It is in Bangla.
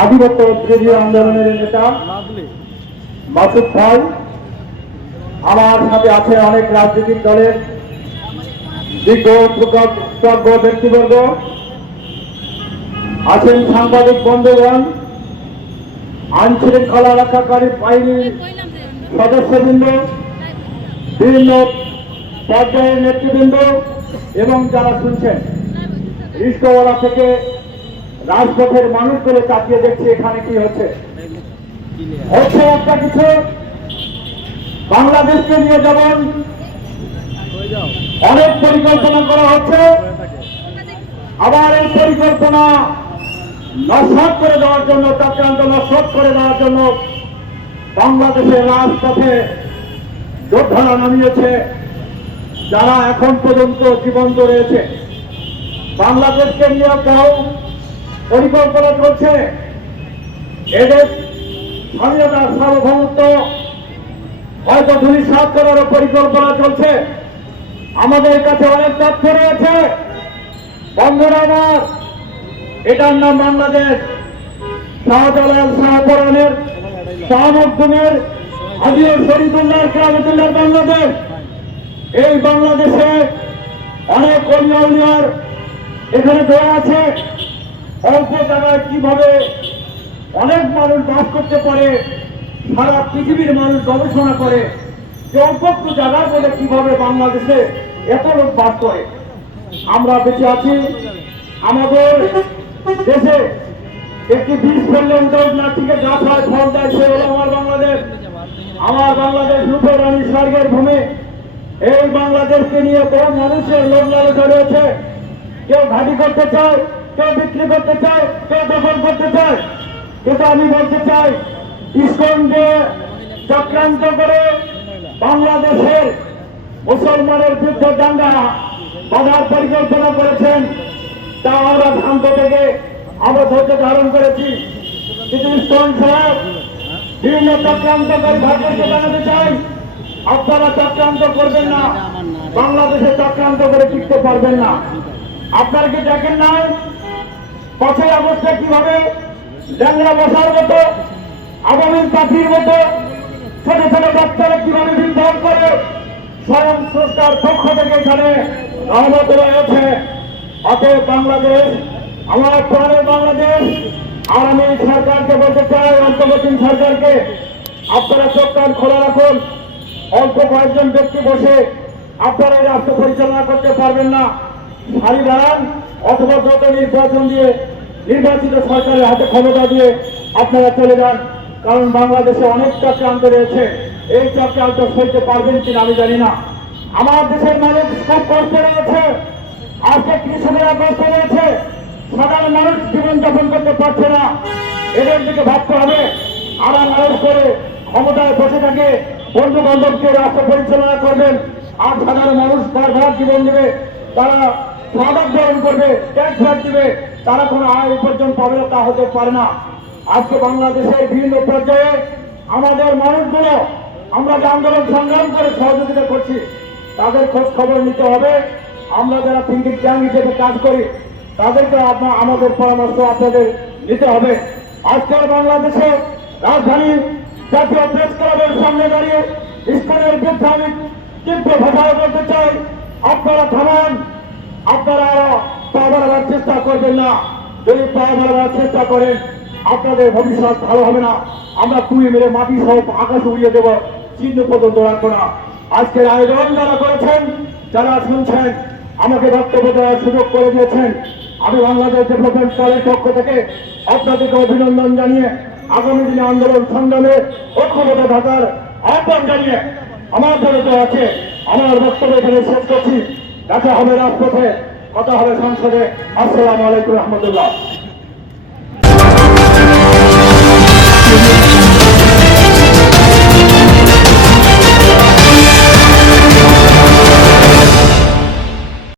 আধিপত্য বিরোধী আন্দোলনের নেতা মাসুদ ভাই আমার সাথে আছে অনেক রাজনৈতিক দলের বিজ্ঞ ব্যক্তিবর্গ। আছেন সাংবাদিক বন্ধুগণ আইন শৃঙ্খলা রক্ষাকারী বাহিনীর সদস্যবৃন্দ বিভিন্ন পর্যায়ের নেতৃবৃন্দ এবং যারা শুনছেন। রিস্কওয়ালা থেকে রাজপথের মানুষগুলো তাকিয়ে দেখছে এখানে কি হচ্ছে। হচ্ছে একটা কিছু। বাংলাদেশকে নিয়ে যেমন অনেক পরিকল্পনা করা হচ্ছে, আবার এই পরিকল্পনা নস্বাত করে দেওয়ার জন্য, চক্রান্ত নস্বাত করে দেওয়ার জন্য বাংলাদেশের রাজপথে যোদ্ধারা নামিয়েছে, যারা এখন পর্যন্ত জীবন্ত রয়েছে। বাংলাদেশকে নিয়ে কেউ পরিকল্পনা করছে। এদের স্বাধীনতা সার্বভৌমত্ব হয়তো ধূলিসাৎ করারও পরিকল্পনা চলছে। আমাদের কাছে অনেক তথ্য রয়েছে। বন্ধুরা এটার নাম বাংলাদেশ শাহজালাল শাহপরানের শাহমুদ্দিনের হাজির শরীফুল্লাহ কেরামতুল্লাহ বাংলাদেশ। এই বাংলাদেশে অনেক অলিয়ার এখানে দেওয়া আছে। অল্প জায়গায় কীভাবে অনেক মানুষ বাস করতে পারে, সারা পৃথিবীর মানুষ গবেষণা করে, যে অল্প একটু জায়গার বলে কীভাবে বাংলাদেশে এত লোক বাস করে। আমরা বেঁচে আছি। আমাদের দেশে একটি বীজ ফেললে উঠে না থেকে গাছ ফল দেয়, সে হলো আমার বাংলাদেশ। আমার বাংলাদেশ রূপে রানী স্বর্গের ভূমি। এই বাংলাদেশকে নিয়ে বহু মানুষের লোক লালসা রয়েছে। কেউ ঘাঁটি করতে চায় কেউ বিক্রি করতে চায়, কেউ দখল করতে চায় কিন্তু আমি বলতে চাই, ইস্কনকে চক্রান্ত করে বাংলাদেশের মুসলমানের বিরুদ্ধে দাঙ্গা বাধার পরিকল্পনা করেছেন। তা আমরা ভ্রান্ত থেকে আমরা ধৈর্য ধারণ করেছি। কিন্তু ইস্কন সাহেব বিভিন্ন চক্রান্ত করে ভারতকে জানাতে চাই। আপনারা চক্রান্ত করবেন না, বাংলাদেশে চক্রান্ত করে টিকতে পারবেন না। আপনারা কি দেখেন নাই? পাঁচই আগস্টে কীভাবে ল্যাংরা বসার মতো আগামীর পাখির মতো ছোট ছোট বাচ্চারা কীভাবে বিধান করে, স্বয়ং স্রষ্টার পক্ষ থেকে এখানে রহমত রয়েছে অতএব বাংলাদেশ, আমার প্রাণের বাংলাদেশ, আর আমি সরকারকে বলতে চাই, অন্তর্বর্তী সরকারকে, আপনারা চোখ কান খোলা রাখুন। অল্প কয়েকজন ব্যক্তি বসে আপনারা এই রাষ্ট্র পরিচালনা করতে পারবেন না। সারি দাঁড়ান, অথবা যত নির্বাচন দিয়ে নির্বাচিত সরকারের হাতে ক্ষমতা দিয়ে আপনারা চলে যান, কারণ বাংলাদেশে অনেক চক্রান্ত রয়েছে। এই চক্রান্ত সইতে পারবেন কিনা আমি জানি না। আমার দেশের মানুষ খুব কষ্ট রয়েছে। আজকে কৃষকেরা কষ্ট রয়েছে। সাধারণ মানুষ জীবনযাপন করতে পারছে না। এদের দিকে ভাবতে হবে। আরাম আরাম করে ক্ষমতায় বসে থাকে। বন্ধু বান্ধবকে রাষ্ট্র পরিচালনা করবেন। আর সাধারণ মানুষ বারবার জীবন দেবে। তারা স্বাগত গ্রহণ করবে ট্যাক্স ভ্যাট দিবে। তারা কোনো আয় উপার্জন পাবে তা হতে পারে না। আজকে বাংলাদেশের বিভিন্ন পর্যায়ে আমাদের মানুষগুলো, আমরা যে আন্দোলন সংগ্রাম করে সহযোগিতা করছি, তাদের খোঁজ খবর নিতে হবে। আমরা যারা থিঙ্কিং গ্যাং হিসেবে কাজ করি, তাদেরকে আপনার আমাদের পরামর্শ আপনাদের নিতে হবে। আজকের বাংলাদেশে রাজধানী জাতীয় প্রেস ক্লাবের সামনে দাঁড়িয়ে স্কুলের বিরুদ্ধে আমি তীব্র ভাষায় বলতে চাই। আপনারা থামান, আপনারা পা বাড়াবার চেষ্টা করবেন না। যদি পা বাড়াবার চেষ্টা করেন, আপনাদের ভবিষ্যৎ ভালো হবে না। আমরা কুড়ি মেরে মাটি সহ আকাশ উড়িয়ে দেব। চিহ্ন পর্যন্ত রাখব না। আজকের আয়োজন যারা করেছেন, যারা শুনছেন, আমাকে বক্তব্য দেওয়ার সুযোগ করে দিয়েছেন, আমি বাংলাদেশ ডেভেলপমেন্ট কলেজ পক্ষ থেকে আপনাদেরকে অভিনন্দন জানিয়ে আগামী দিনে আন্দোলন সংগ্রামে ঐক্যবদ্ধ থাকার আহ্বান জানিয়ে আমার জড়িত আছে। আমার বক্তব্য এখানে শেষ করছি। দেখা হবে রাজপথে। কথা হবে সংসদে। আসসালামু আলাইকুম রহমতুল্লাহ।